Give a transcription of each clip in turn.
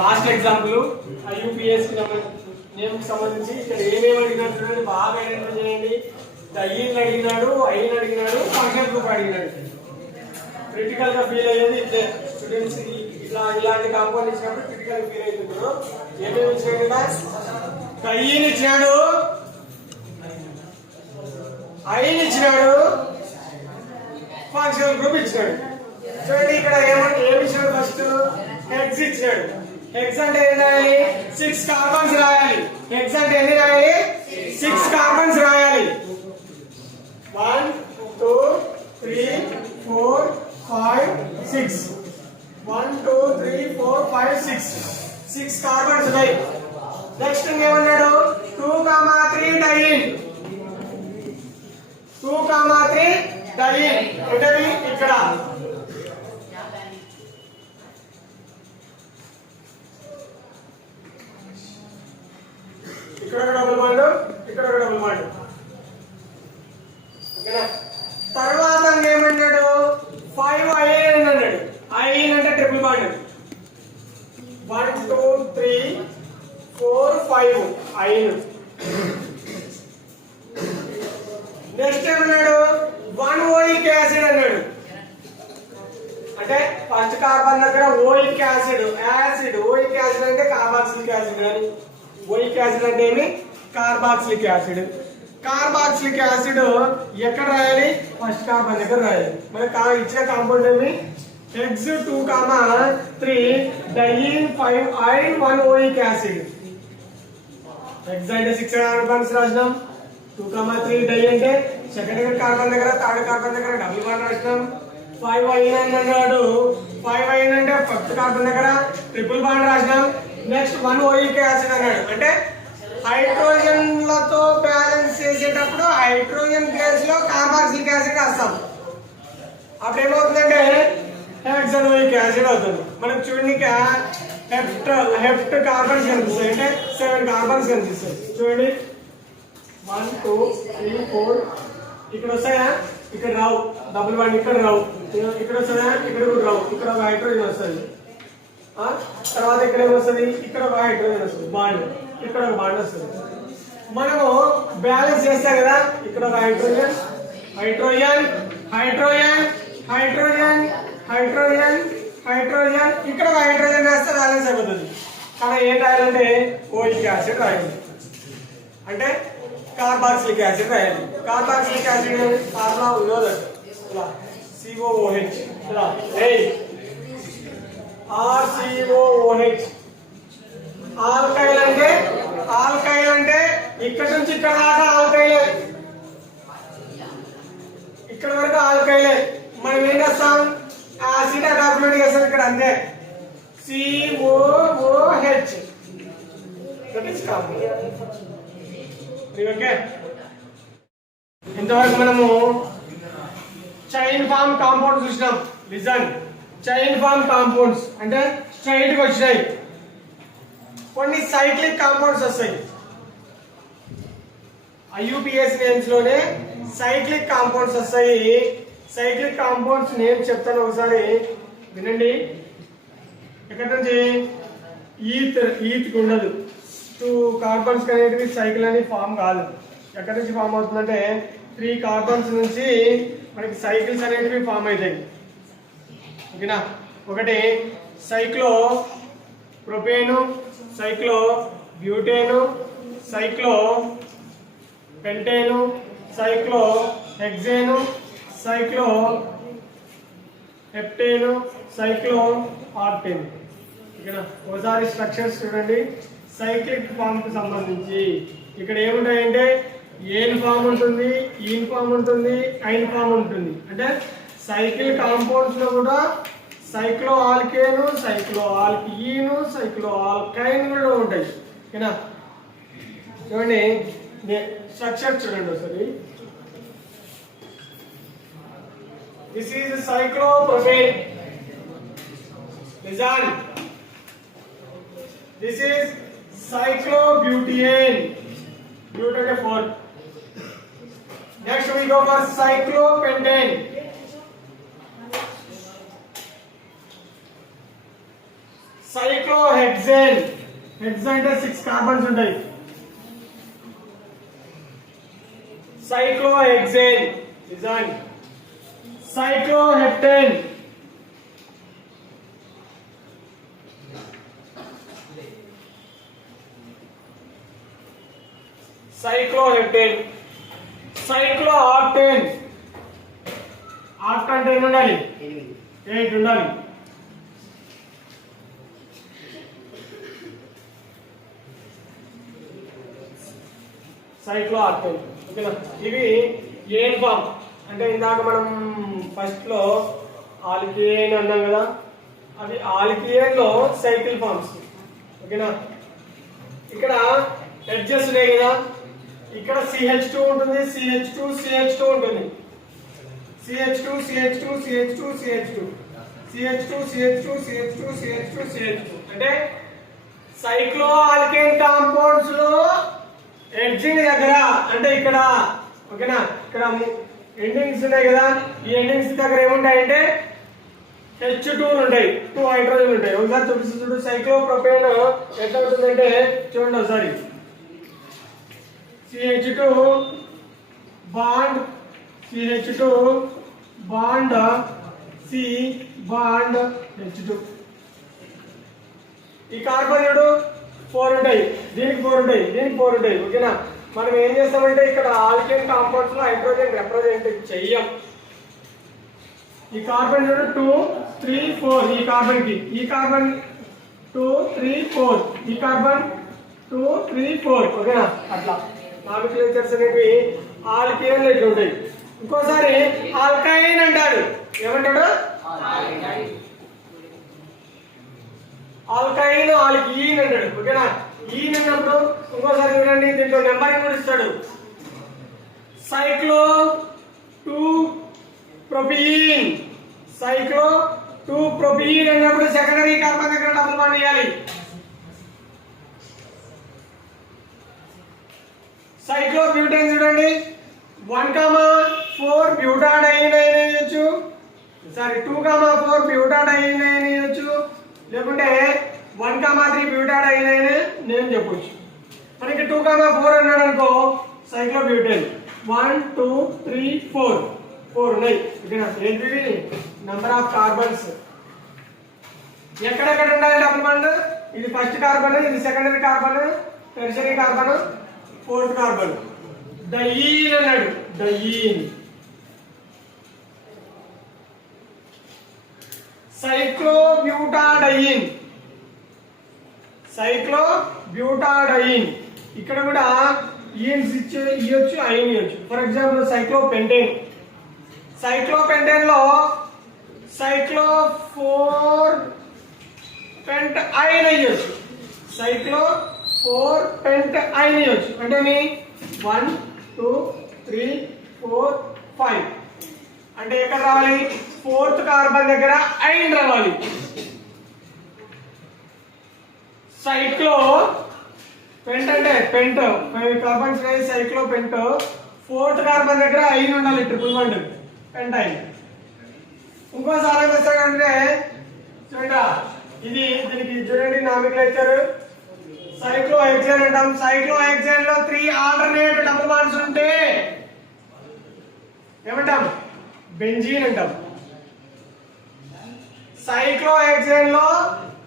Last example IUPAC name కి సంబంధించి ఇక్కడ ఏమేమి అడిగినట్టు బాగా ఐడెంటిఫై చేయండి. ఈని అడిగినాడు, ఐని అడిగినాడు, ఫంక్షన్ గ్రూప్ అడిగినాడు. క్రిటికల్ గా ఫీల్ అయ్యేది ఇట్లే స్టూడెంట్స్ ఇలాంటి కాంపౌండ్ ఇచ్చినప్పుడు క్రిటికల్ గా ఫీల్ అవుతున్నారు. ఏమేమి ఇచ్చినాడు కదా, ఈని ఇచ్చినాడు, ఐని ఇచ్చినాడు, ఫంక్షనల్ గ్రూప్ ఇచ్చినాడు. చూడండి ఇక్కడ ఏమి ఇచ్చినాడు, ఫస్ట్ హెక్స్ ఇచ్చినాడు. హెక్స్ అంటే ఏం రాయాలి, 6 కార్బన్స్ రాయాలి. హెక్స్ అంటే ఎన్ని రాయాలి, 6 కార్బన్స్ రాయాలి. 1 2 3 4 5 6 1 2 3 4 5 6 కార్బన్స్ ఉన్నాయి. నెక్స్ట్ ఏమన్నాడు, 2, 3 డైన్. 2, 3 డైన్ అంటే ఇక్కడ ఇక్కడ డబుల్ బాండ్, ఇక్కడ డబుల్ బాండ్. తర్వాత ఏమన్నాడు, 5 ఐన్ అన్నాడు. ఐన్ అంటే ట్రిపుల్ బాండ్. 1 2 3 4 5 ఐన్. నెక్స్ట్ ఏమన్నాడు, 1 ఓయిక్ యాసిడ్ అన్నాడు. అంటే ఫస్ట్ కార్బన్ దగ్గర ఓయిక్ యాసిడ్, ఓయిక్ యాసిడ్ అంటే కార్బాక్సిలిక్ యాసిడ్ అని. ఓయిక్ యాసిడ్ అంటే ఏమి, కార్బాక్సిలిక్ యాసిడ్. కార్బాక్సిలిక్ యాసిడ్ ఎక్కడ రాయాలి, ఫస్ట్ కార్బన్ దగ్గర రాయాలి. మనకి ఇచ్చిన కాంపౌండ్ ఏమి, hex 2, 3 diene 5 yne 1 oic acid. Hex అంటే 6 కార్బన్స్ రాసినాం. 2, 3 డై అంటే సెకండ్ కార్బన్ దగ్గర, థర్డ్ కార్బన్ దగ్గర డబుల్ బాండ్ రాసినాం. 5 ఐన్ అన్నాడు. 5 ఐన్ అంటే ఫస్ట్ కార్బన్ దగ్గర ట్రిపుల్ బాండ్ రాసినాం. నెక్స్ట్ 1 ఓయిక్ యాసిడ్ అన్నాడు. అంటే హైడ్రోజన్లతో బ్యాలెన్స్ చేసేటప్పుడు హైడ్రోజన్ ప్లేస్ లో కార్బాక్సిలిక్ యాసిడ్ రాస్తాం. అప్పుడు ఏమవుతుందంటే హెక్సానోయిక్ యాసిడ్ అవుతుంది. మనకు చూడండి హెఫ్ట్ కార్బన్స్ కనిపిస్తాయి. అంటే 7 కార్బన్స్ కనిపిస్తాయి. చూడండి 1 2 3 4 ఇక్కడ వస్తాయా, ఇక్కడ రావు. డబుల్ బాండ్ ఇక్కడ రావు. ఇక్కడ వస్తాయా, ఇక్కడ కూడా రావు. ఇక్కడ ఒక హైడ్రోజన్ వస్తుంది. తర్వాత ఇక్కడ ఏమొస్తుంది, ఇక్కడ ఒక హైడ్రోజన్ వస్తుంది బాండ్, ఇక్కడ ఒక బాండ్ వస్తుంది. మనము బ్యాలెన్స్ చేస్తాం కదా, ఇక్కడ ఒక hydrogen, hydrogen, hydrogen, hydrogen, hydrogen, hydrogen, ఇక్కడ ఒక హైడ్రోజన్ వేస్తే బ్యాలెన్స్ అయిపోతుంది. కానీ ఏం రాయాలంటే ఓయిక్ యాసిడ్ రాయాలి. అంటే కార్బాక్సిలిక్ యాసిడ్ రాయాలి. కార్బాక్సిలిక్ యాసిడ్ ఫార్ములా ఉన్నది COOH ఇలా RCOOH. ఆల్కైల్ అంటే ఇక్కడ నుంచి ఇక్కడ దాకా ఆల్కైలే, ఇక్కడ వరకు ఆల్కైలే. మనం ఏం చేస్తాం, యాసిడ్ అటాచ్మెంట్ చేస్తాం ఇక్కడ అంతే. COOH. ఓకే, ఇంతవరకు మనము చైన్ ఫామ్ కాంపౌండ్స్ చూసినాం. లిజన్, చైన్ ఫామ్ కాంపౌండ్స్ అంటే స్ట్రైట్ గా వచ్చినాయి. కొన్ని సైక్లిక్ కాంపౌండ్స్ వస్తాయి. ఐయుపిఎస్ నేమ్స్ లోనే సైక్లిక్ కాంపౌండ్స్ వస్తాయి. సైక్లిక్ కాంపౌండ్స్ నేమ్ చెప్తాను ఒకసారి వినండి. ఇక్కడ నుంచి ఈత్ ఉండదు. 2 కార్బన్స్ అనేటివి సైకిల్ అని ఫామ్ కాదు. ఎక్కడి నుంచి ఫామ్ అవుతుందంటే 3 కార్బన్స్ నుంచి మనకి సైకిల్స్ అనేటివి ఫామ్ అవుతాయి. ఓకేనా, ఒకటి సైక్లో ప్రొపేను, సైక్లో బ్యూటేను, సైక్లో పెంటేను, సైక్లో హెక్సేను, సైక్లో హెప్టేను, సైక్లో ఆర్టేను. ఓకేనా, ఒకసారి స్ట్రక్చర్స్ చూడండి. సైక్లిక్ ఫామ్ కు సంబంధించి ఇక్కడ ఏముంటాయంటే ఏన్ ఫామ్ ఉంటుంది, ఈన్ ఫామ్ ఉంటుంది, ఐన్ ఫామ్ ఉంటుంది. అంటే సైకిల్ కాంపౌండ్స్ లో కూడా సైక్లో ఆల్కేను, సైక్లో ఆల్కీను, సైక్లో ఆల్కైన్ కూడా ఉంటాయి. ఓకేనా, చూడండి స్ట్రక్చర్ చూడండి ఒకసారి. This is cyclopropane. నిజాన్. This is cyclobutane. Butane 4. Next we go for cyclopentane. Cyclohexane. Hexane అంటే 6 కార్బన్స్ ఉంటాయి. సైక్లోహెక్సేన్. నిజాన్ని సైక్లోహెప్టేన్. సైక్లోహెప్టేన్. సైక్లోఆక్టేన్. ఆక్ట్ అంటే ఎన్ని ఉండాలి? 8 ఉండాలి. సైక్లోఆక్టేన్. ఓకేనా? ఇవి ఏన్ ఫామ్. అంటే ఇందాక మనం ఫస్ట్ లో ఆల్కియేన్ అన్నాం కదా, అవి ఆల్కియేన్ లో సైకిల్ ఫామ్స్. ఓకేనా? ఇక్కడ ఎడ్జెస్ ఉన్నాయి కదా, ఇక్కడ CH2 ఉంటుంది, CH2 ఉంటుంది. CH2 CH2 CH2 CH2 CH2 CH2 CH2 CH2 CH2 అంటే సైక్లో ఆల్కేన్ కాంపౌండ్స్ లో ఎడ్జింగ్ దగ్గర అంటే ఇక్కడ. ఓకేనా? ఇక్కడ ఎండింగ్స్ ఉన్నాయి కదా, ఈ ఎండింగ్స్ దగ్గర ఏముంటాయంటే H2 ఉంటాయి, 2 హైడ్రోజన్ ఉంటాయి. ఒకసారి చూపిస్తుంది చూడు. సైక్లోప్రొపేన్ ఎట్లా ఉంటుందంటే చూడండి ఒకసారి. CH2 bond CH2 bond C bond H2. ఈ కార్బన్ చూడు 4 ఉంటాయి, దీనికి 4 ఉంటాయి, దీనికి 4 ఉంటాయి. ఓకేనా? మనం ఏం చేస్తామంటే ఇక్కడ ఆల్కేన్ కాంపౌండ్స్ లో హైడ్రోజన్ రిప్రజెంట్ చెయ్యం. ఈ కార్బన్ చూడు 2 3 4. ఈ కార్బన్ కి ఈ కార్బన్ 2 3 4, ఈ కార్బన్ 2 3 4. ఓకేనా? అట్లా నామిక్లేచర్స్ అనేవి ఆల్కేన్ ఇట్లా ఉంటాయి. ఇంకోసారి ఆల్కైన్ అంటారు. ఏమంటాడు? ఆల్కైన్ ఆల్కీన్ అంటాడు. ఓకేనా? ఈన్ అన్నప్పుడు ఇంకోసారి చూడండి, దీంట్లో నెంబరింగ్ కూడా ఇస్తాడు. సైక్లో 2 ప్రొపీన్. సైక్లో 2 ప్రొపీన్ అన్నప్పుడు సెకండరీ కార్బన్ దగ్గర డబుల్ బాండ్ ఇవ్వాలి. సైక్లోబ్యూటేన్ చూడండి 1,4 బ్యూటాడైన్ వేయచ్చు, సారీ 2,4 బ్యూటాడైన్ వేయచ్చు, లేకుంటే 1,3 బ్యూటాడైన్ నేను చెప్పొచ్చు. మనకి 2,4 అన్నాడు అనుకో సైక్లోబ్యూటేన్ 1 2 3 4 ఉన్నాయి. ఓకేనా? ఏంటివి? Number of carbons. ఎక్కడెక్కడ ఉండాలి డబుల్ బాండ్? ఇది ఫస్ట్ కార్బన్, ఇది secondary carbon, tertiary carbon, fourth carbon. Diene అన్నాడు. డయీన్. సైక్లోబ్యూటాడైన్. సైక్లోబ్యూటాడైన్. ఇక్కడ కూడా ఈన్స్ ఇవ్వచ్చు, ఐన్ ఇవ్వచ్చు. For example cyclopentane. సైక్లోపెంటేన్ లో సైక్లో4 పెంట్ ఐన్ ఇవ్వచ్చు. సైక్లో4 పెంట్ ఐన్ ఇవ్వచ్చు. అంటే 1 2 3 4 5. అంటే ఎక్కడ రావాలి? 4th కార్బన్ దగ్గర ఐన్ రావాలి. సైక్లో పెంట్ అంటే పెంట్ 5 కార్బన్స్ సైక్లో పెంట్. 4th కార్బన్ దగ్గర ఐన్ ఉండాలి. ట్రిపుల్ బాండ్ పెంట్ ఐన్. ఇంకోసారి ఏమొస్తాడంటే చూడండి, ఇది దీనికి చూడండి నామిక్లేచర్. సైక్లోహెక్సేన్ అంటాం. సైక్లోహెక్సేన్ లో 3 ఆల్టర్నేట్ డబుల్ బాండ్స్ ఉంటే ఏమంటాం? బెంజీన్ అంటాం. సైక్లోహెక్సేన్ లో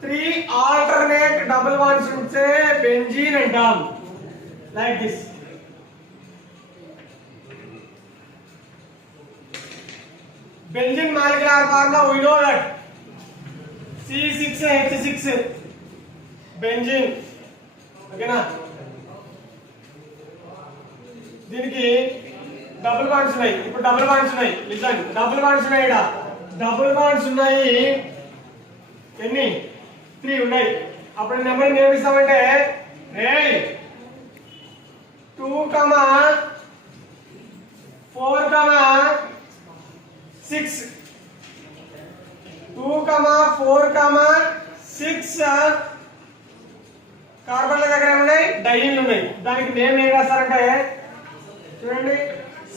3 ఆల్టర్నేట్ డబుల్ బాండ్స్ ఉంటే బెంజీన్ అంటాం. Like this. Benzene molecular formula we know that C6H6 benzene. ఓకేనా? దీనికి డబుల్ బాండ్స్ ఉన్నాయి. ఇప్పుడు డబుల్ బాండ్స్ ఉన్నాయి. లిసన్, డబుల్ బాండ్స్ ఉన్నాయి. ఇక్కడ డబుల్ బాండ్స్ ఉన్నాయి. ఎన్ని? 3 ఉన్నాయి. అప్పుడు నెంబర్ ఏమిస్తామంటే 2, 4, 6. 2, 4, 6 కార్బన్ల దగ్గర ఏమున్నాయి? డైన్లు ఉన్నాయి. దానికి నేమ్ ఏం రాస్తారంటే చూడండి,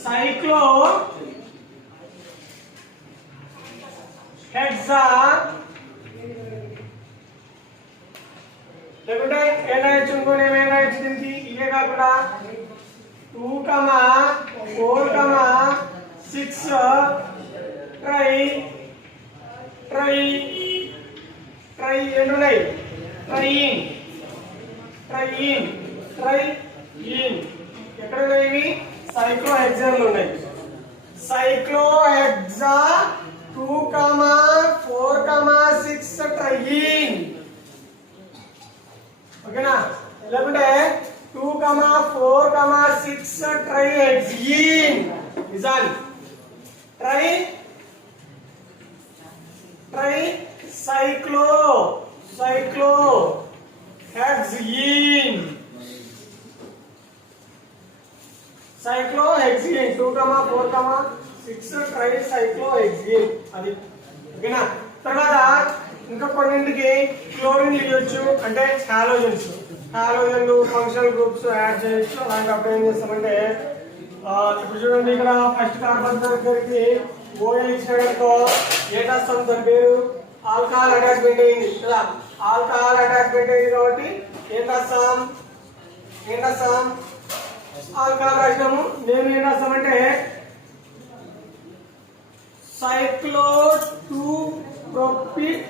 సైక్లో హెక్సా లేకుంటే ఏం రాయొచ్చు, ఇంకో నేమ్ ఏం రాయొచ్చు దీనికి, ఇవే కాకుండా 2, 4, 6 ట్రై ఎన్ని ఉన్నాయి, ట్రైయింగ్ ఎక్కడ ఉన్నాయి ఇవి, సైక్లో హెక్సాన్లు ఉన్నాయి. సైక్లో హెక్సా 2, 4, 6 ట్రైయింగ్. ఓకేనా, లేకుంటే 2, 4, 6 ట్రై హెక్సీన్. నిజాన్ని ట్రై సైక్లో హెక్సీన్ 2, 4, 6 ట్రై సైక్లో హెక్సీన్ అది. ఓకేనా, తర్వాత ఇంకా కొన్నింటికి క్లోరిన్ ఇవ్వచ్చు, అంటే హాలోజన్స్ ఫంక్షనల్ గ్రూప్స్ యాడ్ చేయొచ్చు. అలాంటప్పుడు ఏం చేస్తామంటే ఇప్పుడు చూడండి, ఇక్కడ ఫస్ట్ కార్బన్ దగ్గరికి ఓఎల్ ఇచ్చినతో ఏం రాస్తాం, దాని పేరు ఆల్కహాల్ అటాచ్మెంట్ అయింది కదా, ఆల్కహాల్ అటాచ్మెంట్ అయింది కాబట్టి ఏం రాస్తాం ఆల్కహాల్ రాసినాము. నేను ఏం రాస్తామంటే సైక్లో 2 ప్రొపీన్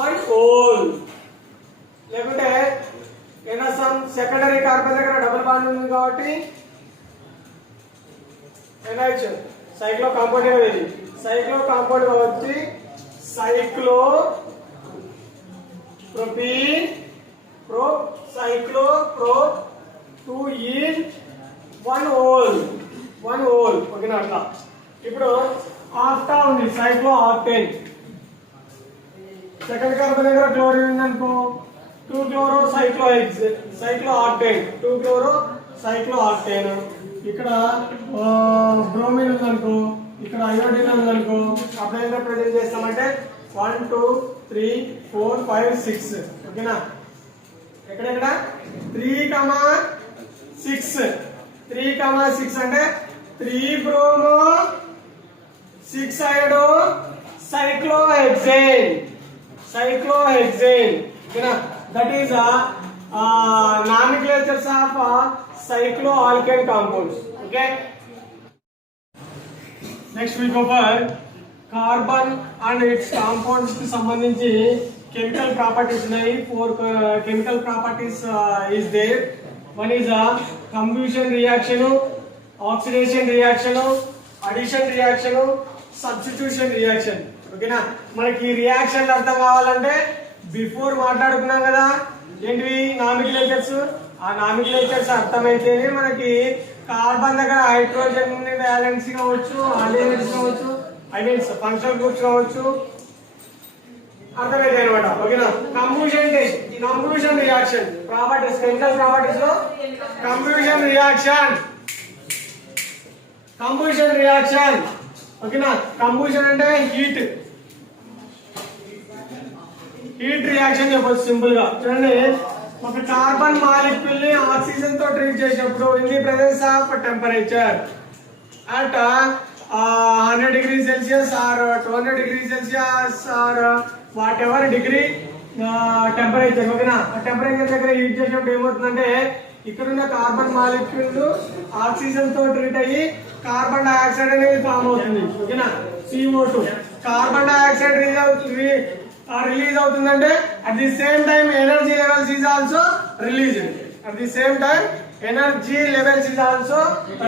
1 ఓల్. లేకుంటే ఏం రాస్తాం, సెకండరీ కార్బన్ దగ్గర డబుల్ బాండ్ ఉంది కాబట్టి ఏం రాయొచ్చు, సైక్లో కాంపౌండ్ అనేది సైక్లో కాంపౌండ్ వచ్చి సైక్లో ప్రొపీన్ సైక్లో 2 ఈన్ 1 ఓల్. ఓకేనా, అట్లా. ఇప్పుడు ఆక్టా ఉంది, సైక్లో ఆక్టేన్. సెకండ్ కార్బన్ దగ్గర క్లోరిన్ ఉందనుకో, 2 క్లోరో సైక్లో ఆక్టేన్. ఇక్కడ బ్రోమిన్ ఉందనుకో, ఇక్కడ అయోడిన్ ఉందనుకో, అప్పుడు ఏం రిప్రజెంట్ చేస్తామంటే 1, 2, 3, 4, 5, 6. ఓకేనా, ఎక్కడెక్కడ 3, 6 అంటే 3 బ్రోమో 6 అయోడో సైక్లోహెక్సేన్. ఓకేనా, that is nomenclatures of cycloalkane compounds. Okay, next we go for carbon and its compounds కి సంబంధించి కెమికల్ ప్రాపర్టీస్ ఉన్నాయి. 4 chemical properties is there. One is combustion reaction, oxidation reaction, addition reaction, substitution reaction. ఓకేనా, మనకి reaction అర్థం కావాలంటే before మాట్లాడుకున్నాం కదా ఏంటివి, నామిక్లేచర్స్. ఆ నామిక్లేచర్స్ అర్థమైతేనే మనకి కార్బన్ దగ్గర హైడ్రోజన్ బ్యాలెన్స్ కావచ్చు, ఆల్డిహైడ్స్ కావచ్చు, ఐమీన్స్ ఫంక్షనల్ గ్రూప్స్ కావచ్చు, అర్థమైతే అనమాట. ఓకేనా, కంబషన్ టెస్ట్, ఈ combustion reaction properties, chemical properties లో కంబషన్ రియాక్షన్. ఓకేనా, కంబషన్ అంటే హీట్ రియాక్షన్ చెప్పొచ్చు సింపుల్ గా. చూడండి, ఒక కార్బన్ మాలిక్యూల్ ని ఆక్సిజన్ తో ట్రీట్ చేసినప్పుడు in the presence of temperature at 100 degrees Celsius or 200 degrees Celsius or whatever degree temperature. ఓకేనా, ఆ టెంపరేచర్ దగ్గర హీట్ చేసినప్పుడు ఏమవుతుందంటే ఇక్కడున్న కార్బన్ మాలిక్యూల్ ఆక్సిజన్ తో ట్రీట్ అయ్యి కార్బన్ డైఆక్సైడ్ అనేది ఫామ్ అవుతుంది. ఓకేనా, CO2 కార్బన్ డైఆక్సైడ్ రిలీజ్ అవుతుందంటే at the same time energy levels is also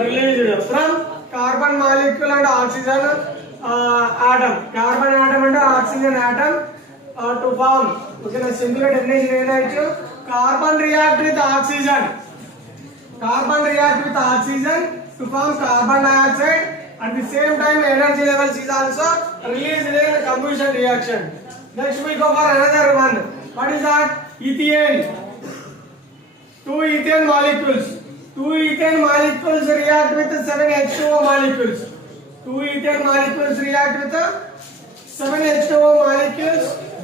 released. From carbon molecule and oxygen atom. Carbon atom అంటే ఆక్సిజన్ ఆటమ్ టు ఫార్మ్. ఓకేనా, simple గా definition ఏంటంటే carbon react with oxygen to form carbon dioxide. At the same time, energy levels is also released in a combustion reaction. Next we go for another one. What is that? Ethane. Two ethane molecules react with 7 H2O molecules.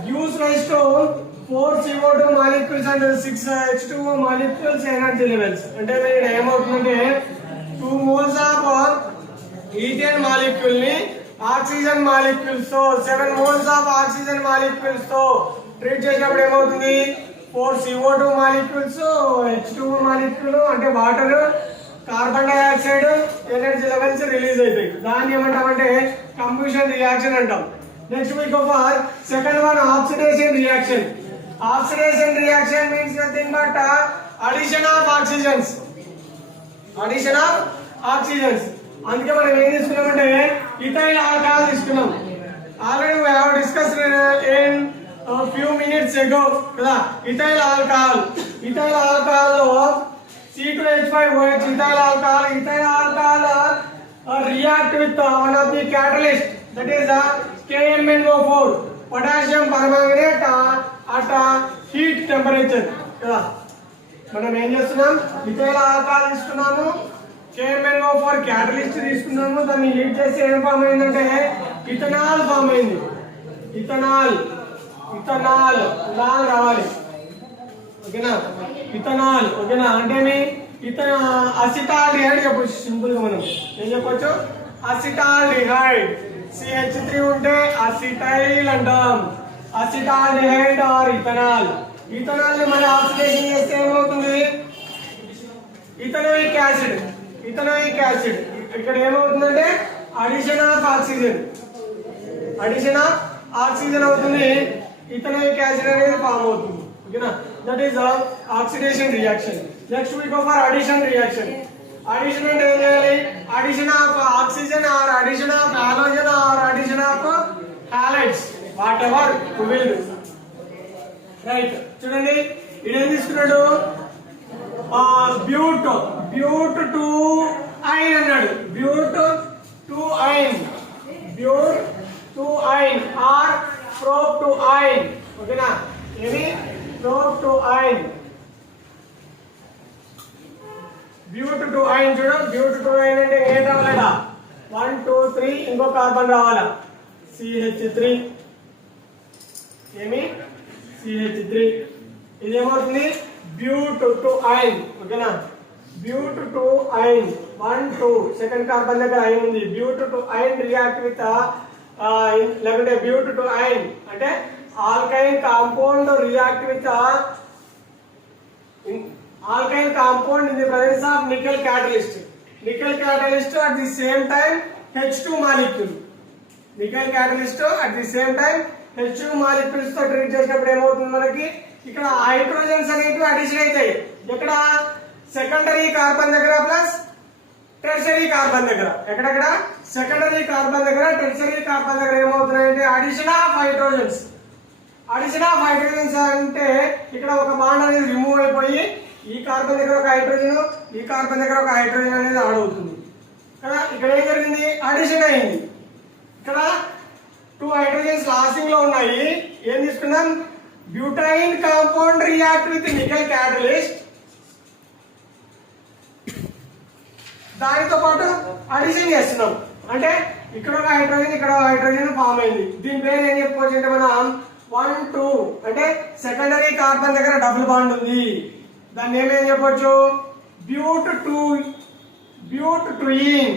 Gives rise to 4 CO2 molecules and 6 H2O molecules energy levels. అంటే ఏమవుతుందంటే 2 moles of ethane molecule ని oxygen molecules తో 7 moles of oxygen molecules తో treat చేసినప్పుడు ఏమవుతుంది 4 CO2 molecules H2 molecule అంటే water carbon dioxide energy levels release అవుతాయి. దాన్ని ఏమంటామంటే కంబషన్ రియాక్షన్ అంటాం. Next we go for second one, oxidation reaction. Oxidation reaction means nothing but addition of oxygens. Addition of oxygens. అందుకే మనం ఏం తీసుకున్నామంటే ethyl alcohol తీసుకున్నాం. Already we have discussed in a few minutes ago కదా. Ethyl alcohol లో C2H5OH ethyl alcohol react with one of the catalyst, that is KMnO4, potassium permanganate at heat temperature కదా. మనం ఏం చేస్తున్నాం ఇథైల్ ఆల్కహాల్ తీసుకున్నాము, KMnO4 catalyst తీసుకున్నాము, దాన్ని heat చేసి ఏం ఫామ్ అయిందంటే ఇథనాల్ ఫామ్ అయింది. ఇథనాల్ రావాలి ఓకేనా. ఇథనాల్ ఓకేనా అంటే అసిటాల్డిహైడ్ చెప్పొచ్చు. సింపుల్ గా మనం ఏం చెప్పొచ్చు అసిటాల్డిహైడ్. CH3 ఉంటే అసిటైల్ అంటాం. Acetaldehyde are ethanol. ఇథనాల్ ని మనం ఆక్సిడేషన్ చేస్తే ఏమవుతుంది ఇథనోయిక్ యాసిడ్. ఇక్కడ ఏమవుతుందంటే అడిషన్ ఆఫ్ ఆక్సిజన్ అవుతుంది. ఇథనోయిక్ యాసిడ్ అనేది ఫామ్ అవుతుంది ఓకేనా. That is oxidation reaction. Next we go for addition reaction. Addition అంటే ఏం చేయాలి addition of oxygen or addition of halogen or addition of halides whatever you will do. Right చూడండి ఇదేం తీసుకున్నాడు బ్యూట్ 2 అన్నాడు. బ్యూట్ 2 ఆర్ ప్రోప్ 2 ఓకేనా. ఏమి ప్రోప్ 2 బ్యూట్ 2 చూడు. బ్యూట్ 2 అంటే ఏం రావాలట 1 2 3 ఇంకో కార్బన్ రావాలా CH3. ఏమి CH3 ఇది ఏమవుతుంది బ్యూట్ 2 ఓకేనా. బ్యూట్ 2 1 2 సెకండ్ కార్బన్ దగ్గర ఐన్ ఉంది. బ్యూట్ 2 రియాక్ట్ విత్ లేకుంటే బ్యూట్ 2 అంటే alkyl compound react with alkyl compound in the presence of nickel catalyst at the same time H2 molecule. Nickel catalyst at the same time H2 molecules తో treat చేసినప్పుడు ఏమవుతుంది మనకి ఇక్కడ hydrogens అనేవి అడిషన్ అవుతాయి. ఇక్కడ సెకండరీ కార్బన్ దగ్గర plus tertiary carbon దగ్గర. ఎక్కడెక్కడ సెకండరీ కార్బన్ దగ్గర టెర్షరీ కార్బన్ దగ్గర ఏమవుతున్నాయంటే అడిషన్ ఆఫ్ హైడ్రోజన్స్ అంటే ఇక్కడ ఒక బాండ్ అనేది రిమూవ్ అయిపోయి ఈ కార్బన్ దగ్గర ఒక హైడ్రోజన్ ఈ కార్బన్ దగ్గర ఒక హైడ్రోజన్ అనేది యాడ్ అవుతుంది కదా. ఇక్కడ ఏం జరిగింది అడిషన్ అయింది. ఇక్కడ 2 హైడ్రోజన్స్ లాస్టింగ్ లో ఉన్నాయి. ఏం తీసుకున్నాం butyne compound react with nickel catalyst, దానితో పాటు అడిషన్ చేస్తున్నాం. అంటే ఇక్కడ ఒక హైడ్రోజన్ ఫామ్ అయింది. దీని పేరు ఏం చెప్పుకోవచ్చు అంటే మనం 1 2 అంటే సెకండరీ కార్బన్ దగ్గర డబుల్ బాండ్ ఉంది. దాన్ని ఏమేం చెప్పొచ్చు బ్యూట్ 2-ene.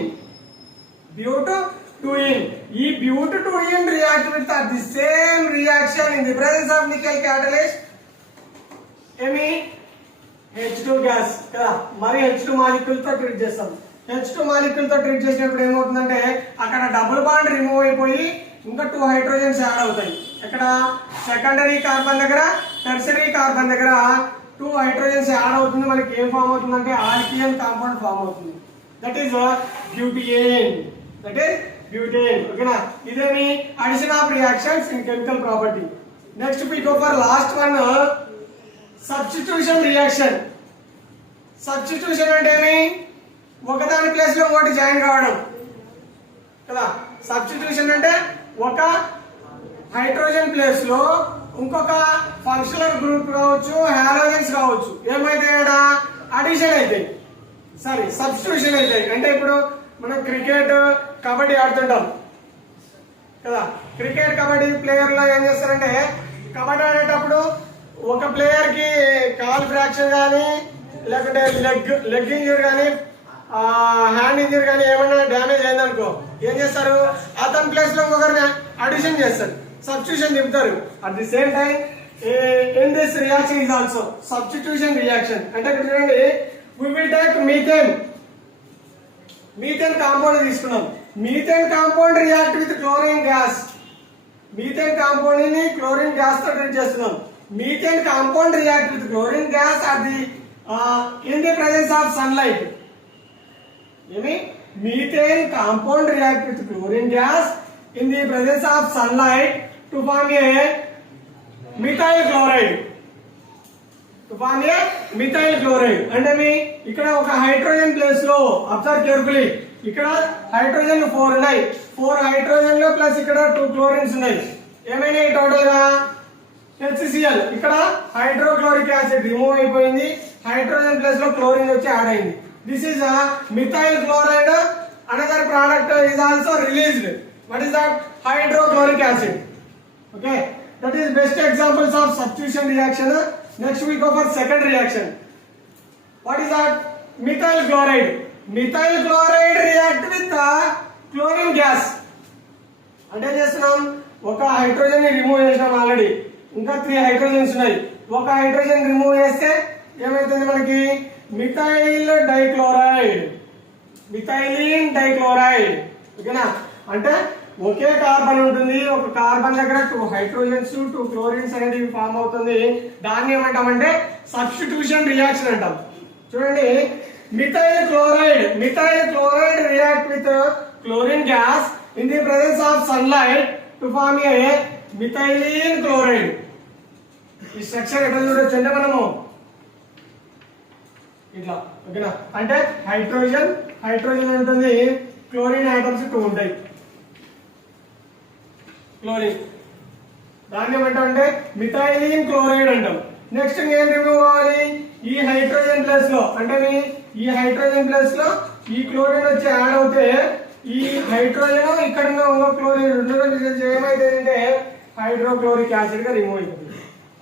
ఈ బ్యూట్ 2-ene react with the same reaction in the presence of nickel catalyst ఏమి H2 గ్యాస్ కదా. మరి H2 మాలిక్యూల్ తో ట్రీట్ చేస్తాం. H2 మాలిక్యూల్ తో ట్రీట్ చేసినప్పుడు ఏమవుతుందంటే అక్కడ డబుల్ బాండ్ రిమూవ్ అయిపోయి ఇంకా 2 హైడ్రోజన్స్ యాడ్ అవుతాయి. ఇక్కడ సెకండరీ కార్బన్ దగ్గర టెర్షరీ కార్బన్ దగ్గర 2 హైడ్రోజన్స్ యాడ్ అవుతుంది. మనకి ఏం ఫామ్ అవుతుందంటే ఆల్కియన్ కాంపౌండ్ ఫామ్ అవుతుంది. That is butane. ఓకేనా. ఇదేమి addition of reactions in chemical property. Next we go for last one substitution reaction. Substitution అంటే ఏమి ఒకదాని ప్లేస్ లో ఒకటి జాయిన్ కావడం కదా. సబ్స్టిట్యూషన్ అంటే ఒక హైడ్రోజన్ ప్లేస్ లో ఇంకొక ఫంక్షనల్ గ్రూప్ కావచ్చు హాలోజన్స్ కావచ్చు ఏమైతే అడిషన్ అయితే సబ్స్టిట్యూషన్ అయితే. అంటే ఇప్పుడు మనం క్రికెట్ కబడ్డీ ఆడుతుంటాం కదా. క్రికెట్ కబడ్డీ ప్లేయర్ లో ఏం చేస్తారంటే కబడ్డీ ఆడేటప్పుడు ఒక ప్లేయర్ కి కాల్ ఫ్రాక్చర్ కానీ లేకుంటే లెగ్ ఇంజరీ కానీ హ్యాండ్ ఇంజరీ కానీ ఏమన్నా డ్యామేజ్ అయిందనుకో ఏం చేస్తారు, అతని ప్లేస్ లో ఇంకొకరిని అడిషన్ చేస్తారు, సబ్స్టిట్యూషన్ నింపుతారు. At the same time in this reaction is also substitution reaction. అంటే ఇక్కడ చూడండి, we will take methane compound తీసుకున్నాం. Methane compound react with chlorine gas. Methane compound ని క్లోరిన్ గ్యాస్ తో ట్రీట్ చేస్తున్నాం. Methane compound react with chlorine gas at the in the presence of sunlight. ఏమి methane compound react with chlorine gas in the presence of sunlight to form a methyl chloride. Methyl chloride అంటే మీ ఇక్కడ ఒక hydrogen place లో observe carefully, ఇక్కడ hydrogen 4 ఉన్నాయి, 4 hydrogen లో plus ఇక్కడ 2 chlorines ఉన్నాయి. ఏమైనాయి టోటల్ గా HCl. ఇక్కడ హైడ్రోక్లోరిక్ యాసిడ్ రిమూవ్ అయిపోయింది, హైడ్రోజన్ ప్లేస్ లో క్లోరిన్ వచ్చి యాడ్ అయింది. This is methyl chloride. Another product is also released. What is that? Hydrochloric acid. Okay, that is best examples of substitution reaction. Next we go for second reaction. What is that? Methyl chloride. Methyl chloride react with chlorine gas. అంటే చేస్తున్నాం, ఒక hydrogen ని remove చేసినాం already, ఇంకా 3 hydrogens ఉన్నాయి. ఒక hydrogen remove చేస్తే ఏమైతుంది మనకి, మిథైల్ డైక్లోరైడ్, మిథైలిన్ డైక్లోరైడ్. ఓకేనా, అంటే ఒకే కార్బన్ ఉంటుంది, ఒక కార్బన్ దగ్గర 2 హైడ్రోజన్స్ 2 క్లోరిన్స్ అనేది ఫామ్ అవుతుంది. దాన్ని ఏమంటామంటే సబ్స్టిట్యూషన్ రియాక్షన్ అంటాం. చూడండి, methyl chloride react with chlorine gas in the presence of sunlight to form a methylene chloride. ఈ స్ట్రక్చర్ ఎట్లా చూడొచ్చు అంటే మనము ఇట్లా. ఓకేనా, అంటే హైడ్రోజన్ ఉంటుంది, క్లోరిన్ ఆటమ్స్ 2 ఉంటాయి, క్లోరిన్. దాన్ని ఏమంటామంటే మిథైలిన్ క్లోరైడ్ అంటాం. నెక్స్ట్ ఏం రిమూవ్ అవ్వాలి, ఈ హైడ్రోజన్ ప్లేస్ లో, అంటే ఈ హైడ్రోజన్ ప్లేస్ లో ఈ క్లోరిన్ వచ్చి యాడ్ అవుతే ఈ హైడ్రోజన్ ఇక్కడ ఉన్న క్లోరిన్ రెండు ఏమైతుందంటే హైడ్రోక్లోరిక్ యాసిడ్ గా రిమూవ్ అయిపోతుంది.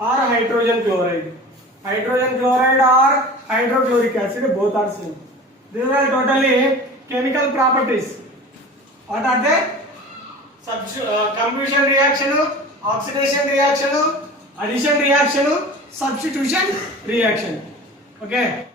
Or hydrogen chloride or hydrochloric acid, both are same. These are totally chemical properties. What are they? Combustion reaction, oxidation reaction, addition reaction, substitution reaction. Okay.